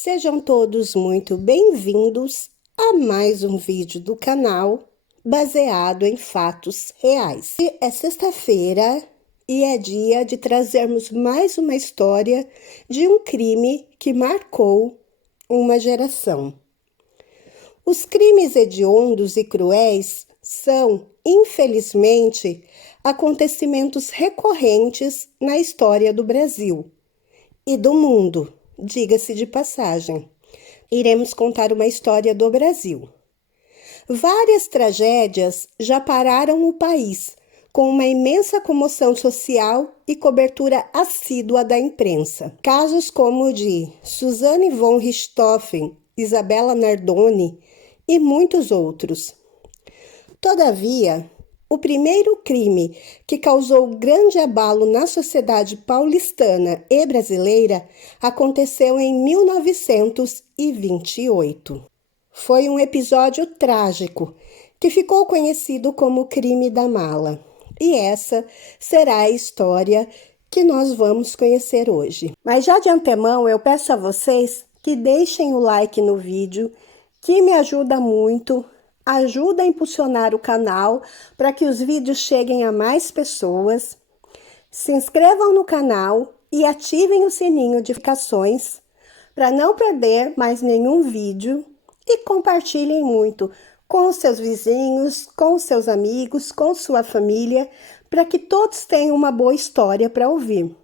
Sejam todos muito bem-vindos a mais um vídeo do canal baseado em fatos reais. É sexta-feira e é dia de trazermos mais uma história de um crime que marcou uma geração. Os crimes hediondos e cruéis são, infelizmente, acontecimentos recorrentes na história do Brasil e do mundo. Diga-se de passagem, iremos contar uma história do Brasil. Várias tragédias já pararam o país, com uma imensa comoção social e cobertura assídua da imprensa. Casos como o de Suzane von Richthofen, Isabella Nardoni e muitos outros. Todavia, o primeiro crime que causou grande abalo na sociedade paulistana e brasileira aconteceu em 1928. Foi um episódio trágico que ficou conhecido como crime da mala. E essa será a história que nós vamos conhecer hoje. Mas já de antemão eu peço a vocês que deixem o like no vídeo, que me ajuda muito. Ajuda a impulsionar o canal para que os vídeos cheguem a mais pessoas. Se inscrevam no canal e ativem o sininho de notificações para não perder mais nenhum vídeo. E compartilhem muito com os seus vizinhos, com os seus amigos, com sua família, para que todos tenham uma boa história para ouvir.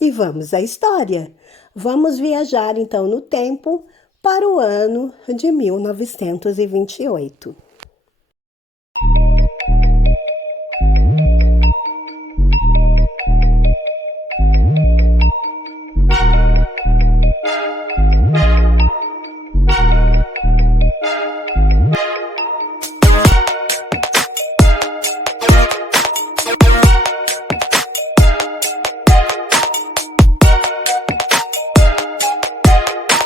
E vamos à história. Vamos viajar então no tempo para o ano de 1928.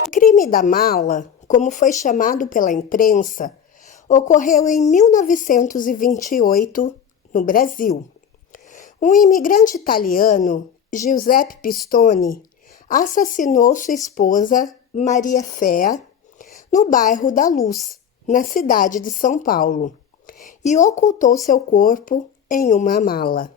O crime da mala, como foi chamado pela imprensa, ocorreu em 1928, no Brasil. Um imigrante italiano, Giuseppe Pistone, assassinou sua esposa, Maria Fea, no bairro da Luz, na cidade de São Paulo, e ocultou seu corpo em uma mala.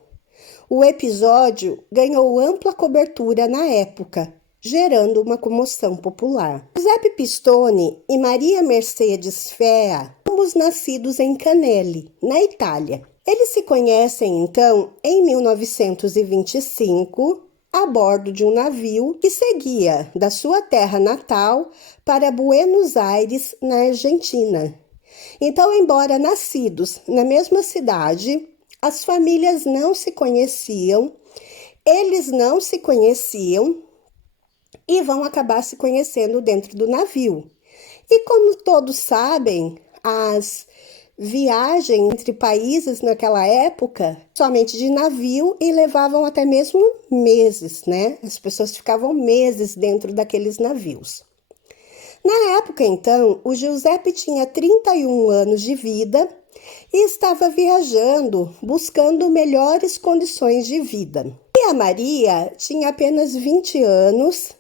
O episódio ganhou ampla cobertura na época, gerando uma comoção popular. Giuseppe Pistone e Maria Mercedes Fea, ambos nascidos em Canelli, na Itália. Eles se conhecem, então, em 1925, a bordo de um navio que seguia da sua terra natal para Buenos Aires, na Argentina. Então, embora nascidos na mesma cidade, as famílias não se conheciam, eles não se conheciam, e vão acabar se conhecendo dentro do navio. E como todos sabem, as viagens entre países naquela época, somente de navio, e levavam até mesmo meses, né? As pessoas ficavam meses dentro daqueles navios. Na época, então, o Giuseppe tinha 31 anos de vida e estava viajando, buscando melhores condições de vida. E a Maria tinha apenas 20 anos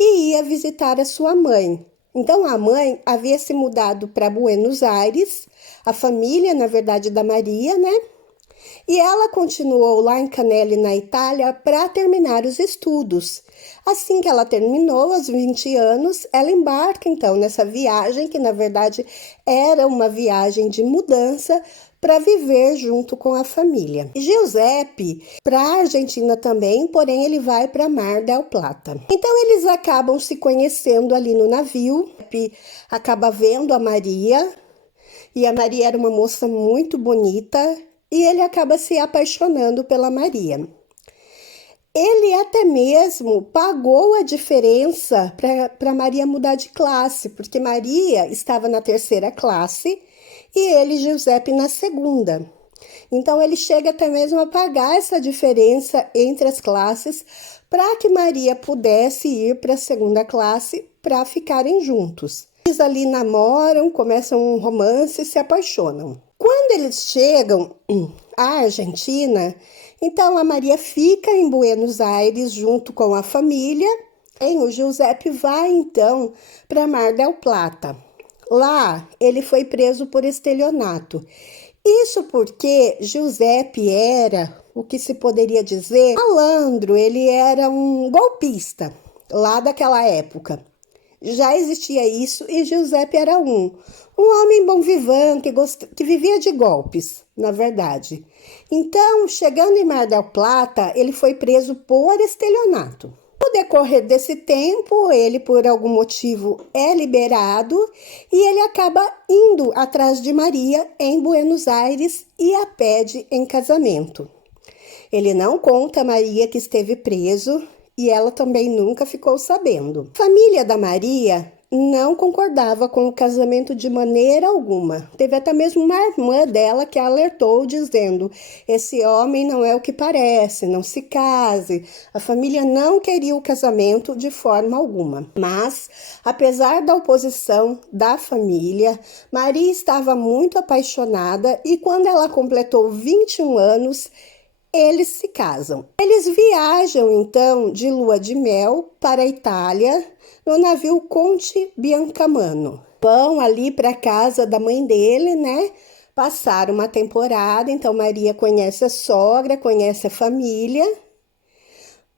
e ia visitar a sua mãe. Então, a mãe havia se mudado para Buenos Aires, a família, na verdade, da Maria, né? E ela continuou lá em Canelli, na Itália, para terminar os estudos. Assim que ela terminou, aos 20 anos, ela embarca, então, nessa viagem, que, na verdade, era uma viagem de mudança, para viver junto com a família. Giuseppe para a Argentina também, porém ele vai para Mar del Plata. Então eles acabam se conhecendo ali no navio, acaba vendo a Maria, e a Maria era uma moça muito bonita, e ele acaba se apaixonando pela Maria. Ele até mesmo pagou a diferença para Maria mudar de classe, porque Maria estava na terceira classe, e ele, Giuseppe, na segunda. Então, ele chega até mesmo a pagar essa diferença entre as classes para que Maria pudesse ir para a segunda classe para ficarem juntos. Eles ali namoram, começam um romance e se apaixonam. Quando eles chegam à Argentina, então a Maria fica em Buenos Aires junto com a família O Giuseppe vai então para Mar del Plata. Lá ele foi preso por estelionato. Isso porque Giuseppe era o que se poderia dizer malandro, ele era um golpista lá daquela época. Já existia isso e Giuseppe era um homem bom vivant que vivia de golpes, na verdade. Então, chegando em Mar del Plata, ele foi preso por estelionato. No decorrer desse tempo, ele, por algum motivo, é liberado e ele acaba indo atrás de Maria em Buenos Aires e a pede em casamento. Ele não conta a Maria que esteve preso e ela também nunca ficou sabendo. A família da Maria não concordava com o casamento de maneira alguma. Teve até mesmo uma irmã dela que alertou, dizendo: esse homem não é o que parece, não se case. A família não queria o casamento de forma alguma. Mas, apesar da oposição da família, Maria estava muito apaixonada e quando ela completou 21 anos, eles se casam. Eles viajam, então, de lua de mel para a Itália, no navio Conte Biancamano. Vão ali para a casa da mãe dele, né? Passar uma temporada, então Maria conhece a sogra, conhece a família.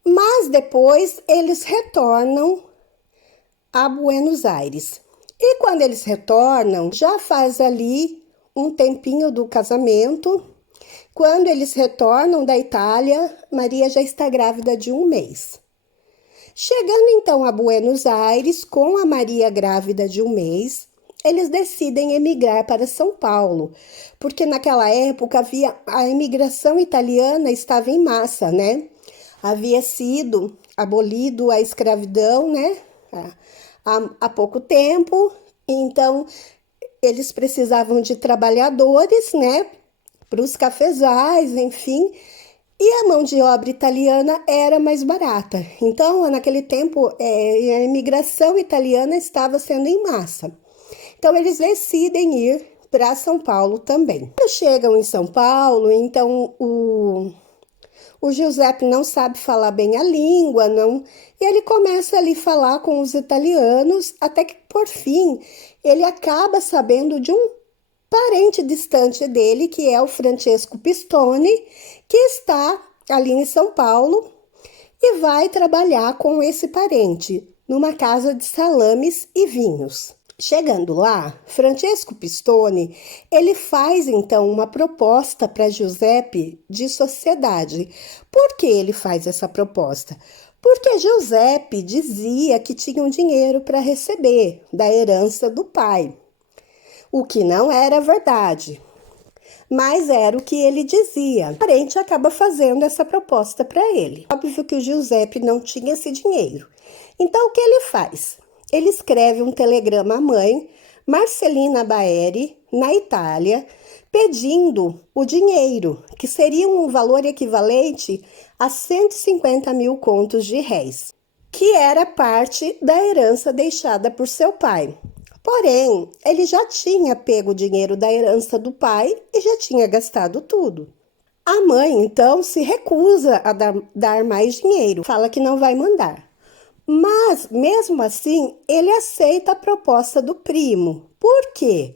Mas depois eles retornam a Buenos Aires. E quando eles retornam, já faz ali um tempinho do casamento. Quando eles retornam da Itália, Maria já está grávida de 1 mês. Chegando então a Buenos Aires, com a Maria grávida de 1 mês, eles decidem emigrar para São Paulo, porque naquela época a imigração italiana estava em massa, né? Havia sido abolido a escravidão, né? Há pouco tempo, então eles precisavam de trabalhadores, né? Para os cafezais, enfim, e a mão de obra italiana era mais barata. Então, naquele tempo, a imigração italiana estava sendo em massa. Então, eles decidem ir para São Paulo também. Quando chegam em São Paulo, então o Giuseppe não sabe falar bem a língua, não, e ele começa ali a falar com os italianos, até que, por fim, ele acaba sabendo de um parente distante dele, que é o Francesco Pistone, que está ali em São Paulo e vai trabalhar com esse parente numa casa de salames e vinhos. Chegando lá, Francesco Pistone, ele faz então uma proposta para Giuseppe de sociedade. Por que ele faz essa proposta? Porque Giuseppe dizia que tinha um dinheiro para receber da herança do pai. O que não era verdade, mas era o que ele dizia. O parente acaba fazendo essa proposta para ele. Óbvio que o Giuseppe não tinha esse dinheiro. Então, o que ele faz? Ele escreve um telegrama à mãe, Marcelina Baeri, na Itália, pedindo o dinheiro, que seria um valor equivalente a 150 mil contos de réis, que era parte da herança deixada por seu pai. Porém, ele já tinha pego o dinheiro da herança do pai e já tinha gastado tudo. A mãe, então, se recusa a dar mais dinheiro, fala que não vai mandar. Mas, mesmo assim, ele aceita a proposta do primo. Por quê?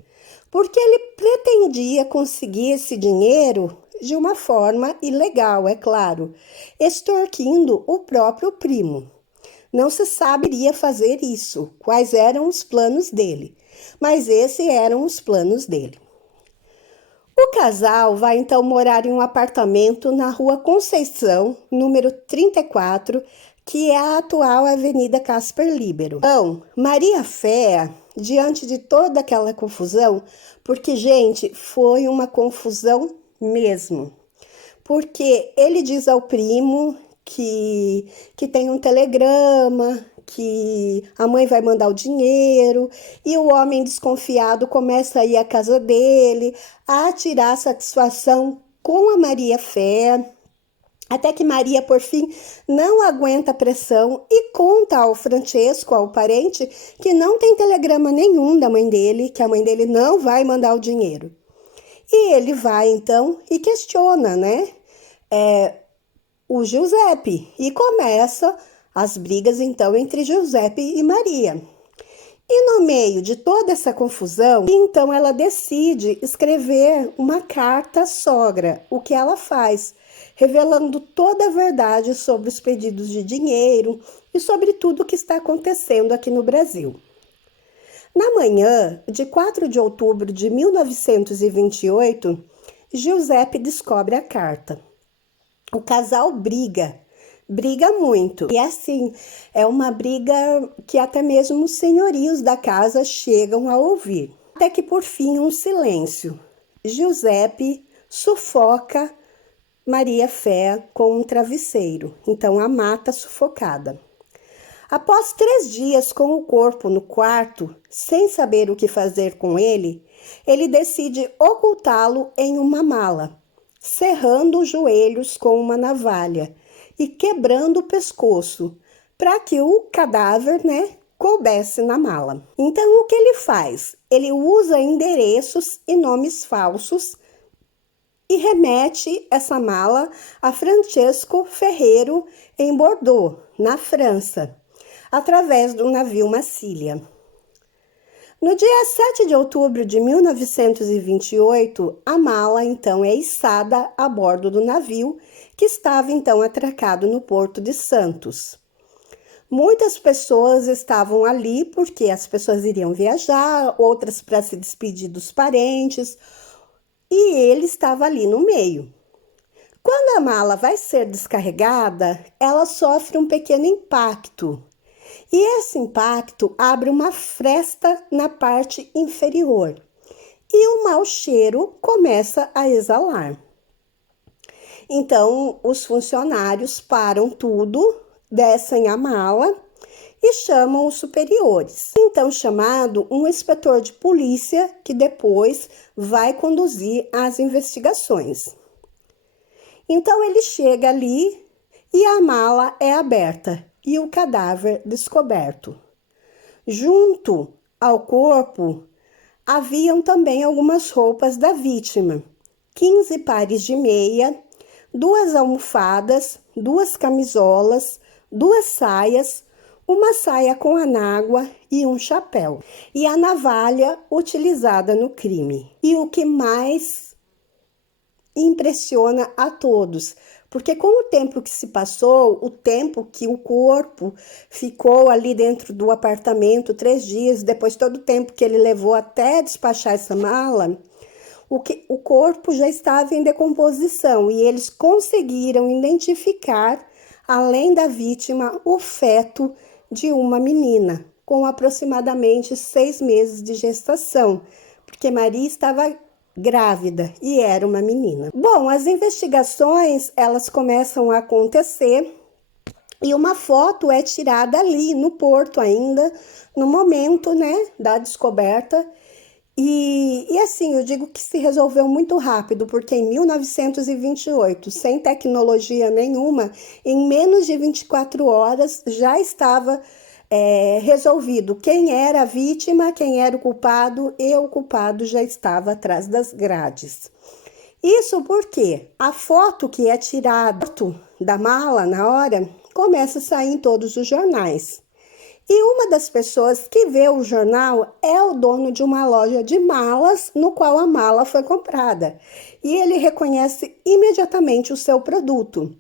Porque ele pretendia conseguir esse dinheiro de uma forma ilegal, é claro, extorquindo o próprio primo. Não se saberia fazer isso, quais eram os planos dele, mas esses eram os planos dele. O casal vai então morar em um apartamento na rua Conceição, número 34, que é a atual Avenida Casper Libero. Então, Maria Fé, diante de toda aquela confusão, porque, gente, foi uma confusão mesmo, porque ele diz ao primo que tem um telegrama, que a mãe vai mandar o dinheiro, e o homem desconfiado começa a ir à casa dele, a tirar satisfação com a Maria Fé, até que Maria, por fim, não aguenta a pressão e conta ao Francesco, ao parente, que não tem telegrama nenhum da mãe dele, que a mãe dele não vai mandar o dinheiro. E ele vai, então, e questiona, né? O Giuseppe e começa as brigas então entre Giuseppe e Maria. E no meio de toda essa confusão, então ela decide escrever uma carta à sogra. O que ela faz? Revelando toda a verdade sobre os pedidos de dinheiro e sobre tudo o que está acontecendo aqui no Brasil. Na manhã de 4 de outubro de 1928, Giuseppe descobre a carta. O casal briga muito. E assim, é uma briga que até mesmo os senhorios da casa chegam a ouvir. Até que por fim um silêncio. Giuseppe sufoca Maria Fé com um travesseiro, então a mata sufocada. Após 3 dias com o corpo no quarto, sem saber o que fazer com ele decide ocultá-lo em uma mala, serrando os joelhos com uma navalha e quebrando o pescoço, para que o cadáver, coubesse na mala. Então, o que ele faz? Ele usa endereços e nomes falsos e remete essa mala a Francesco Ferrero, em Bordeaux, na França, através do navio Massilia. No dia 7 de outubro de 1928, a mala então é içada a bordo do navio, que estava então atracado no Porto de Santos. Muitas pessoas estavam ali porque as pessoas iriam viajar, outras para se despedir dos parentes, e ele estava ali no meio. Quando a mala vai ser descarregada, ela sofre um pequeno impacto. E esse impacto abre uma fresta na parte inferior. E o mau cheiro começa a exalar. Então, os funcionários param tudo, descem a mala e chamam os superiores. Então, chamado um inspetor de polícia que depois vai conduzir as investigações. Então, ele chega ali e a mala é aberta e o cadáver descoberto. Junto ao corpo, haviam também algumas roupas da vítima, 15 pares de meia, 2 almofadas, 2 camisolas, 2 saias, uma saia com anágua e um chapéu. E a navalha utilizada no crime. E o que mais impressiona a todos, porque com o tempo que se passou, o tempo que o corpo ficou ali dentro do apartamento, 3 dias, depois todo o tempo que ele levou até despachar essa mala, o corpo já estava em decomposição e eles conseguiram identificar, além da vítima, o feto de uma menina, com aproximadamente 6 meses de gestação, porque Maria estava grávida e era uma menina. Bom, as investigações, elas começam a acontecer e uma foto é tirada ali no porto ainda, no momento, da descoberta. E assim, eu digo que se resolveu muito rápido, porque em 1928, sem tecnologia nenhuma, em menos de 24 horas já estava resolvido quem era a vítima, quem era o culpado, e o culpado já estava atrás das grades. Isso porque a foto que é tirada da mala na hora começa a sair em todos os jornais. E uma das pessoas que vê o jornal é o dono de uma loja de malas no qual a mala foi comprada. E ele reconhece imediatamente o seu produto.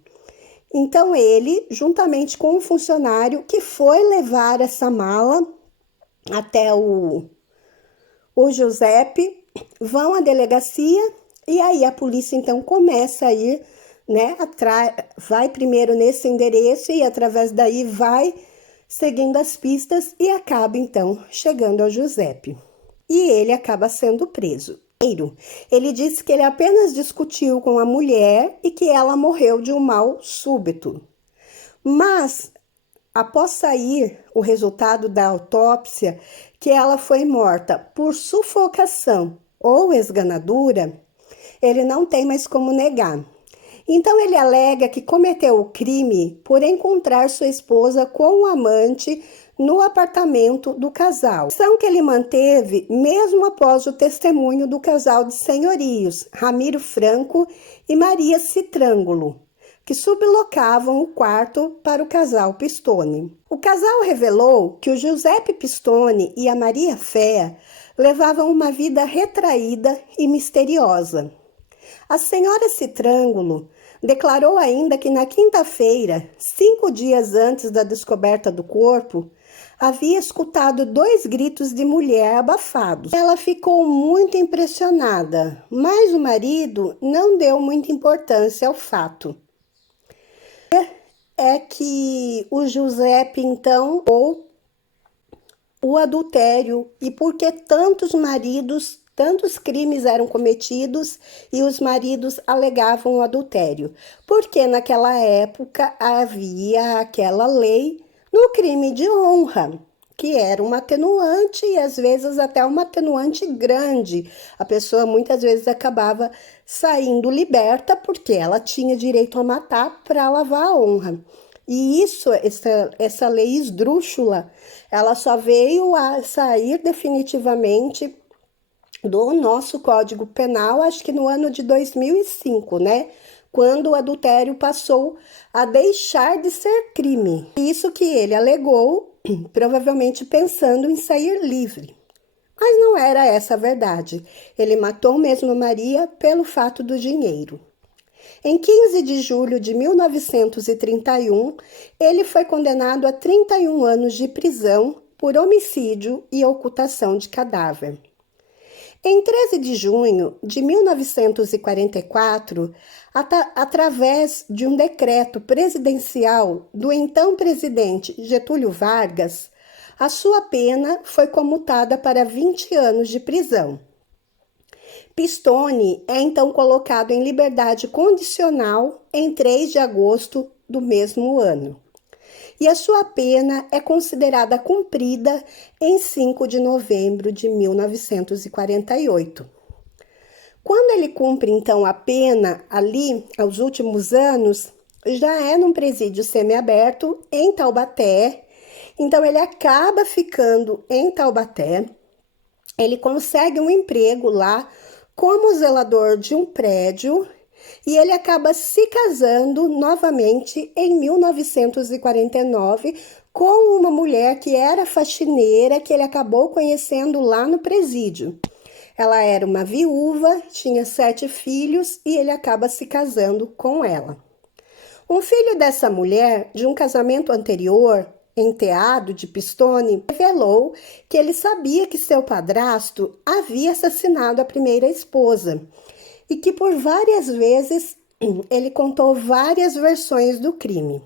Então ele, juntamente com um funcionário que foi levar essa mala até o Giuseppe, vão à delegacia e aí a polícia então começa a ir, vai primeiro nesse endereço e através daí vai seguindo as pistas e acaba então chegando ao Giuseppe. E ele acaba sendo preso. Ele disse que ele apenas discutiu com a mulher e que ela morreu de um mal súbito. Mas, após sair o resultado da autópsia, que ela foi morta por sufocação ou esganadura, ele não tem mais como negar. Então, ele alega que cometeu o crime por encontrar sua esposa com o amante no apartamento do casal. Ação que ele manteve mesmo após o testemunho do casal de senhorios, Ramiro Franco e Maria Citrângulo, que sublocavam o quarto para o casal Pistone. O casal revelou que o Giuseppe Pistone e a Maria Féa levavam uma vida retraída e misteriosa. A senhora Citrângulo declarou ainda que na quinta-feira, 5 dias antes da descoberta do corpo, havia escutado 2 gritos de mulher abafados. Ela ficou muito impressionada, mas o marido não deu muita importância ao fato. É que o Giuseppe, então, ou o adultério e por que tantos crimes eram cometidos e os maridos alegavam o adultério. Porque naquela época havia aquela lei no crime de honra, que era uma atenuante e às vezes até uma atenuante grande. A pessoa muitas vezes acabava saindo liberta porque ela tinha direito a matar para lavar a honra. E essa lei esdrúxula, ela só veio a sair definitivamente do nosso Código Penal, acho que no ano de 2005, né? Quando o adultério passou a deixar de ser crime. Isso que ele alegou, provavelmente pensando em sair livre. Mas não era essa a verdade. Ele matou mesmo Maria pelo fato do dinheiro. Em 15 de julho de 1931, ele foi condenado a 31 anos de prisão por homicídio e ocultação de cadáver. Em 13 de junho de 1944, através de um decreto presidencial do então presidente Getúlio Vargas, a sua pena foi comutada para 20 anos de prisão. Pistone é então colocado em liberdade condicional em 3 de agosto do mesmo ano. E a sua pena é considerada cumprida em 5 de novembro de 1948. Quando ele cumpre, então, a pena ali, aos últimos anos, já é num presídio semiaberto em Taubaté. Então, ele acaba ficando em Taubaté. Ele consegue um emprego lá como zelador de um prédio e ele acaba se casando novamente em 1949 com uma mulher que era faxineira, que ele acabou conhecendo lá no presídio. Ela era uma viúva, tinha 7 filhos e ele acaba se casando com ela. Um filho dessa mulher, de um casamento anterior, enteado de Pistone, revelou que ele sabia que seu padrasto havia assassinado a primeira esposa e que por várias vezes ele contou várias versões do crime.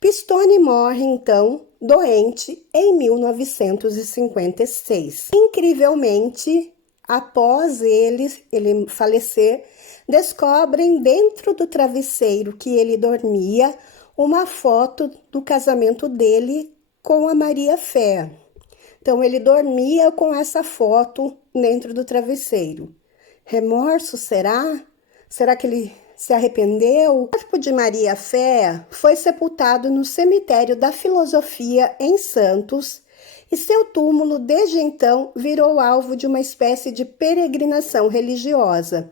Pistone morre, então, doente em 1956. Incrivelmente, após ele falecer, descobrem dentro do travesseiro que ele dormia uma foto do casamento dele com a Maria Féa. Então, ele dormia com essa foto dentro do travesseiro. Remorso, será? Será que ele se arrependeu? O corpo de Maria Féa foi sepultado no cemitério da Filosofia, em Santos, e seu túmulo, desde então, virou alvo de uma espécie de peregrinação religiosa,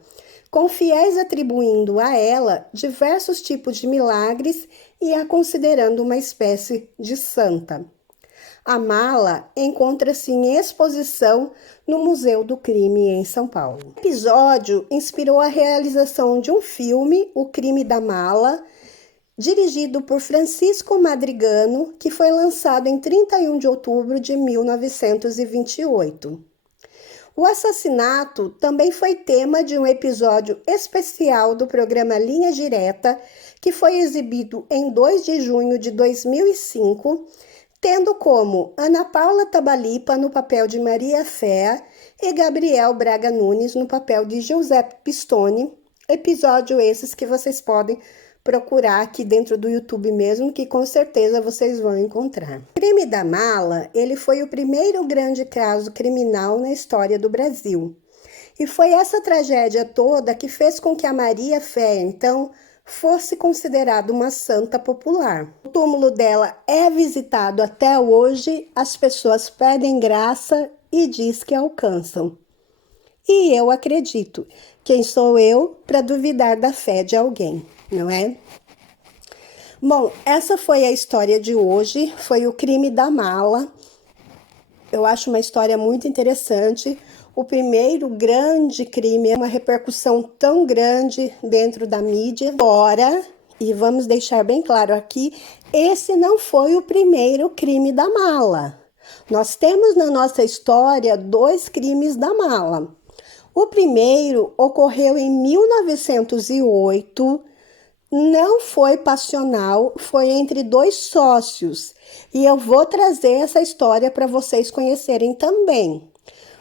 com fiéis atribuindo a ela diversos tipos de milagres e a considerando uma espécie de santa. A mala encontra-se em exposição no Museu do Crime em São Paulo. O episódio inspirou a realização de um filme, O Crime da Mala, dirigido por Francisco Madrigano, que foi lançado em 31 de outubro de 1928. O assassinato também foi tema de um episódio especial do programa Linha Direta, que foi exibido em 2 de junho de 2005, tendo como Ana Paula Tabalipa no papel de Maria Féa e Gabriel Braga Nunes no papel de Giuseppe Pistone, episódio esses que vocês podem procurar aqui dentro do YouTube mesmo, que com certeza vocês vão encontrar. O crime da mala, ele foi o primeiro grande caso criminal na história do Brasil. E foi essa tragédia toda que fez com que a Maria Féa, então, fosse considerada uma santa popular. O túmulo dela é visitado até hoje, as pessoas pedem graça e diz que alcançam. E eu acredito, quem sou eu para duvidar da fé de alguém? não é? Bom, essa foi a história de hoje, foi o crime da mala. Eu acho uma história muito interessante. O primeiro grande crime, uma repercussão tão grande dentro da mídia. Agora, e vamos deixar bem claro aqui, esse não foi o primeiro crime da mala. Nós temos na nossa história 2 crimes da mala. O primeiro ocorreu em 1908, não foi passional, foi entre 2 sócios. E eu vou trazer essa história para vocês conhecerem também.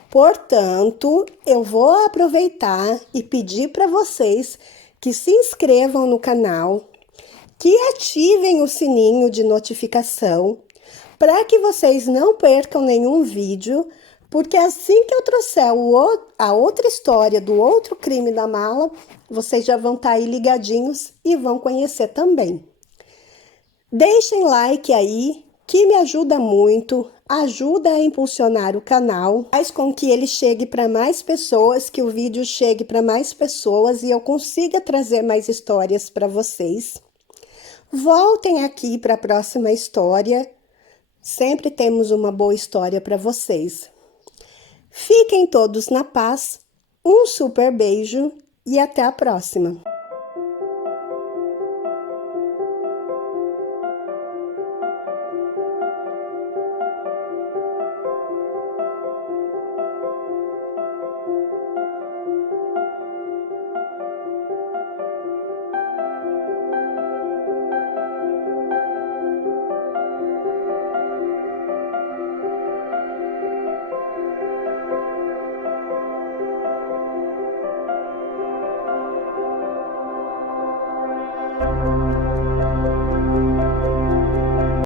Portanto, eu vou aproveitar e pedir para vocês que se inscrevam no canal, que ativem o sininho de notificação, para que vocês não percam nenhum vídeo, porque assim que eu trouxer a outra história do outro crime da mala, vocês já vão estar aí ligadinhos e vão conhecer também. Deixem like aí, que me ajuda muito, ajuda a impulsionar o canal, faz com que ele chegue para mais pessoas, que o vídeo chegue para mais pessoas e eu consiga trazer mais histórias para vocês. Voltem aqui para a próxima história, sempre temos uma boa história para vocês. Fiquem todos na paz, um super beijo e até a próxima!